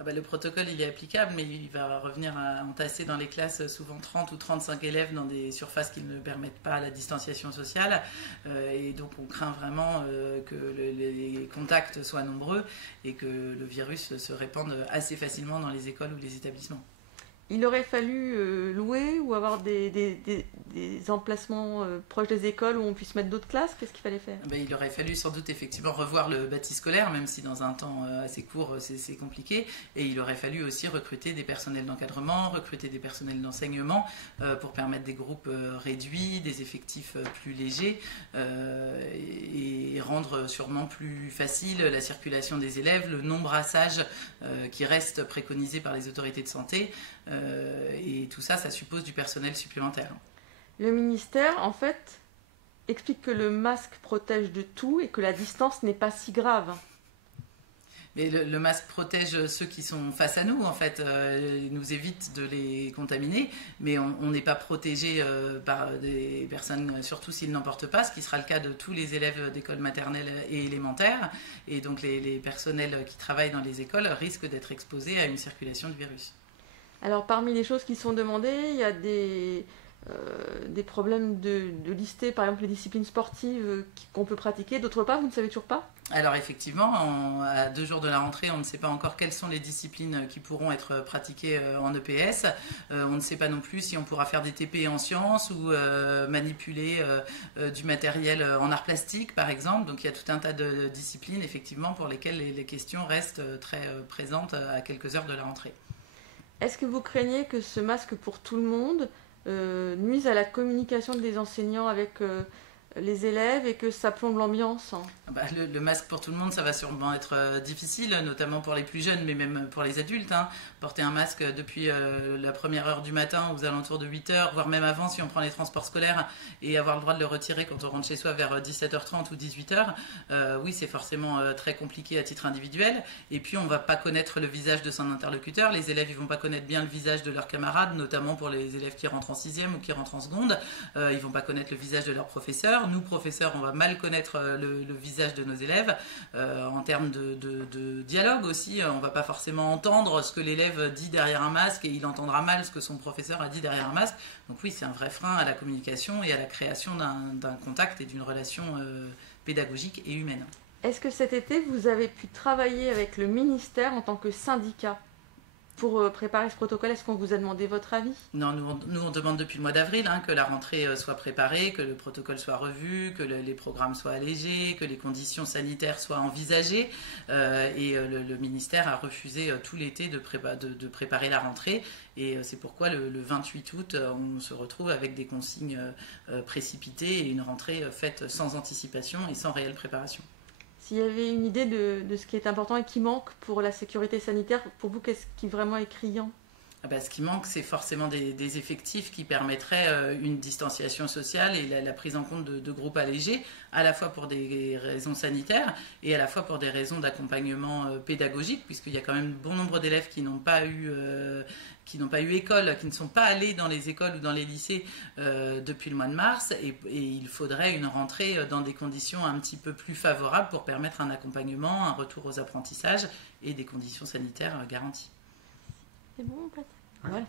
Ah bah, le protocole il est applicable, mais il va revenir à entasser dans les classes souvent 30 ou 35 élèves dans des surfaces qui ne permettent pas la distanciation sociale. Et donc on craint vraiment que les contacts soient nombreux et que le virus se répande assez facilement dans les écoles ou les établissements. Il aurait fallu louer ou avoir des emplacements proches des écoles où on puisse mettre d'autres classes. Qu'est-ce qu'il fallait faire? Ben, il aurait fallu sans doute effectivement revoir le bâti scolaire, même si dans un temps assez court c'est compliqué. Et il aurait fallu aussi recruter des personnels d'encadrement, recruter des personnels d'enseignement pour permettre des groupes réduits, des effectifs plus légers et rendre sûrement plus facile la circulation des élèves, le non-brassage qui reste préconisé par les autorités de santé. Et tout ça, ça suppose du personnel supplémentaire. Le ministère, en fait, explique que le masque protège de tout et que la distance n'est pas si grave. Mais le masque protège ceux qui sont face à nous, en fait. Il nous évite de les contaminer, mais on n'est pas protégé par des personnes, surtout s'ils n'en portent pas, ce qui sera le cas de tous les élèves d'école maternelle et élémentaire. Et donc les personnels qui travaillent dans les écoles risquent d'être exposés à une circulation du virus. Alors, parmi les choses qui sont demandées, il y a des problèmes de lister, par exemple, les disciplines sportives qu'on peut pratiquer. D'autre part, vous ne savez toujours pas? Alors effectivement, à 2 jours de la rentrée, on ne sait pas encore quelles sont les disciplines qui pourront être pratiquées en EPS. On ne sait pas non plus si on pourra faire des TP en sciences ou manipuler du matériel en art plastique, par exemple. Donc il y a tout un tas de disciplines, effectivement, pour lesquelles les questions restent très présentes à quelques heures de la rentrée. Est-ce que vous craignez que ce masque pour tout le monde nuise à la communication des enseignants avec les élèves et que ça plombe l'ambiance? Bah, le masque pour tout le monde, ça va sûrement être difficile, notamment pour les plus jeunes, mais même pour les adultes. Porter un masque depuis la première heure du matin aux alentours de 8 heures, voire même avant si on prend les transports scolaires, et avoir le droit de le retirer quand on rentre chez soi vers 17h30 ou 18h, oui, c'est forcément très compliqué à titre individuel. Et puis, on ne va pas connaître le visage de son interlocuteur. Les élèves, ils ne vont pas connaître bien le visage de leurs camarades, notamment pour les élèves qui rentrent en 6e ou qui rentrent en seconde. Ils ne vont pas connaître le visage de leurs professeurs. Nous, professeurs, on va mal connaître le visage de nos élèves. En termes de dialogue aussi, on ne va pas forcément entendre ce que l'élève dit derrière un masque et il entendra mal ce que son professeur a dit derrière un masque. Donc oui, c'est un vrai frein à la communication et à la création d'un contact et d'une relation pédagogique et humaine. Est-ce que cet été, vous avez pu travailler avec le ministère en tant que syndicat pour préparer ce protocole? Est-ce qu'on vous a demandé votre avis? Non, nous on demande depuis le mois d'avril que la rentrée soit préparée, que le protocole soit revu, que les programmes soient allégés, que les conditions sanitaires soient envisagées. Et le ministère a refusé tout l'été de préparer la rentrée. Et c'est pourquoi le 28 août, on se retrouve avec des consignes précipitées et une rentrée faite sans anticipation et sans réelle préparation. S'il y avait une idée de ce qui est important et qui manque pour la sécurité sanitaire, pour vous, qu'est-ce qui vraiment est criant? Ce qui manque, c'est forcément des effectifs qui permettraient une distanciation sociale et la prise en compte de groupes allégés, à la fois pour des raisons sanitaires et à la fois pour des raisons d'accompagnement pédagogique, puisqu'il y a quand même bon nombre d'élèves qui n'ont pas eu école, qui ne sont pas allés dans les écoles ou dans les lycées depuis le mois de mars, et il faudrait une rentrée dans des conditions un petit peu plus favorables pour permettre un accompagnement, un retour aux apprentissages et des conditions sanitaires garanties. C'est bon, en fait. Voilà.